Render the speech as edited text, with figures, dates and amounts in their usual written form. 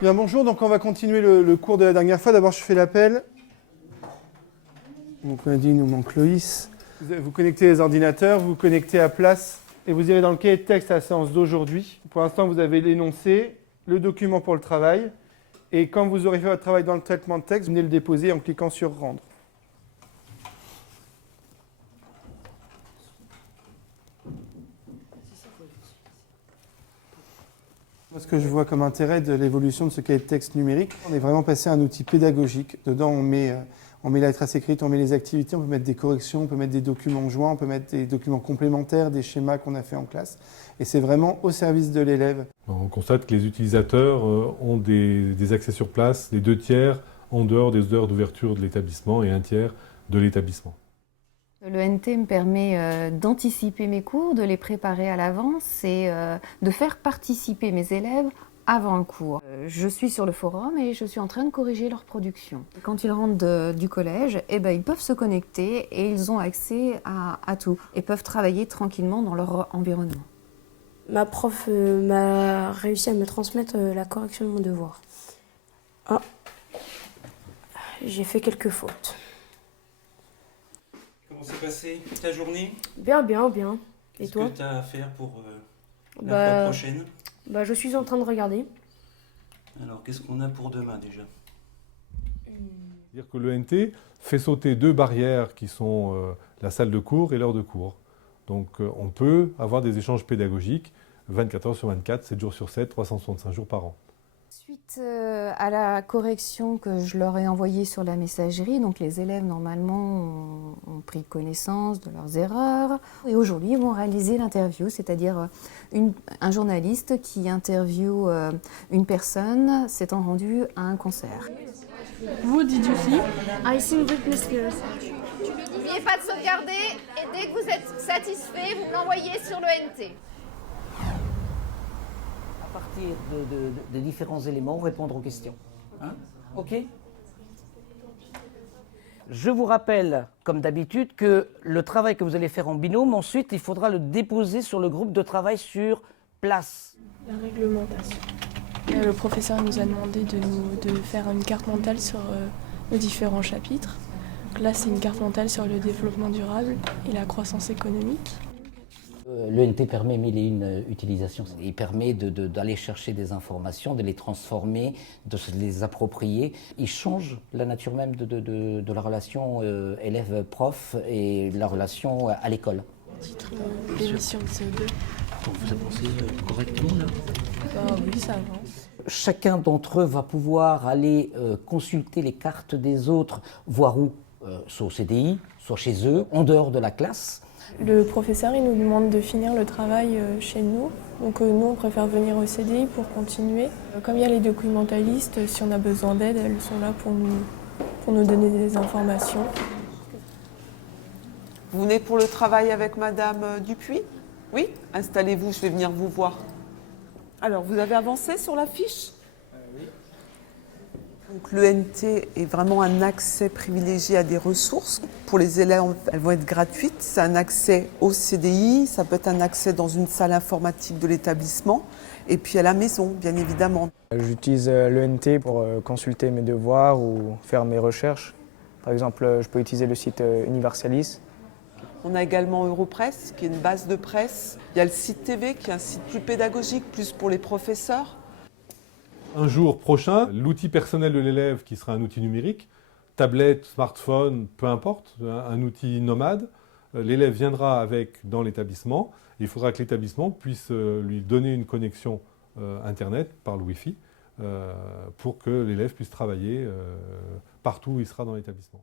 Bien, bonjour, donc on va continuer le cours de la dernière fois. D'abord, je fais l'appel. Donc on a dit, il nous manque Loïs. Vous connectez les ordinateurs, vous vous connectez à place et vous irez dans le cahier de texte à la séance d'aujourd'hui. Pour l'instant, vous avez l'énoncé, le document pour le travail. Et quand vous aurez fait votre travail dans le traitement de texte, vous venez le déposer en cliquant sur « Rendre ». Moi, ce que je vois comme intérêt de l'évolution de ce cahier de texte numérique, on est vraiment passé à un outil pédagogique. Dedans, on met la trace écrite, on met les activités, on peut mettre des corrections, on peut mettre des documents joints, on peut mettre des documents complémentaires, des schémas qu'on a fait en classe. Et c'est vraiment au service de l'élève. On constate que les utilisateurs ont des accès sur place, les 2 tiers en dehors des heures d'ouverture de l'établissement et 1 tiers de l'établissement. Le NT me permet d'anticiper mes cours, de les préparer à l'avance et de faire participer mes élèves avant le cours. Je suis sur le forum et je suis en train de corriger leur production. Quand ils rentrent du collège, ils peuvent se connecter et ils ont accès à tout et peuvent travailler tranquillement dans leur environnement. Ma prof m'a réussi à me transmettre la correction de mon devoir. Ah, j'ai fait quelques fautes. Comment s'est passée ta journée? Bien. Et Qu'est-ce toi? que tu as à faire pour la Bah, fois prochaine? Je suis en train de regarder. Alors, qu'est-ce qu'on a pour demain déjà? C'est-à-dire que le NT fait sauter 2 barrières qui sont la salle de cours et l'heure de cours. Donc on peut avoir des échanges pédagogiques 24 heures sur 24, 7 jours sur 7, 365 jours par an. Suite à la correction que je leur ai envoyée sur la messagerie, donc les élèves normalement ont pris connaissance de leurs erreurs. Et aujourd'hui, ils vont réaliser l'interview, c'est-à-dire un journaliste qui interviewe une personne s'étant rendue à un concert. What did you see? I sing Britney Spears. N'oubliez pas de sauvegarder et dès que vous êtes satisfait, vous me l'envoyez sur le NT. À partir de différents éléments, répondre aux questions. Hein? OK? Je vous rappelle, comme d'habitude, que le travail que vous allez faire en binôme, ensuite, il faudra le déposer sur le groupe de travail sur place. La réglementation. Le professeur nous a demandé de faire une carte mentale sur nos différents chapitres. Donc là, c'est une carte mentale sur le développement durable et la croissance économique. Le NT permet mille et une utilisations. Il permet d'aller chercher des informations, de les transformer, de se les approprier. Il change la nature même de la relation élève-prof et la relation à l'école. Titre d'émission de CO2. Vous avancez correctement là? Oui, ça avance. Chacun d'entre eux va pouvoir aller consulter les cartes des autres, voir où, soit au CDI, soit chez eux, en dehors de la classe. Le professeur, il nous demande de finir le travail chez nous. Donc nous, on préfère venir au CDI pour continuer. Comme il y a les documentalistes, si on a besoin d'aide, elles sont là pour nous donner des informations. Vous venez pour le travail avec Madame Dupuis? Oui? Installez-vous, je vais venir vous voir. Alors, vous avez avancé sur la fiche? Oui. Donc, l'ENT est vraiment un accès privilégié à des ressources. Pour les élèves, elles vont être gratuites. C'est un accès au CDI, ça peut être un accès dans une salle informatique de l'établissement, et puis à la maison, bien évidemment. J'utilise l'ENT pour consulter mes devoirs ou faire mes recherches. Par exemple, je peux utiliser le site Universalis. On a également Europresse, qui est une base de presse. Il y a le site TV, qui est un site plus pédagogique, plus pour les professeurs. Un jour prochain, l'outil personnel de l'élève qui sera un outil numérique, tablette, smartphone, peu importe, un outil nomade, l'élève viendra avec dans l'établissement. Il faudra que l'établissement puisse lui donner une connexion Internet par le Wi-Fi pour que l'élève puisse travailler partout où il sera dans l'établissement.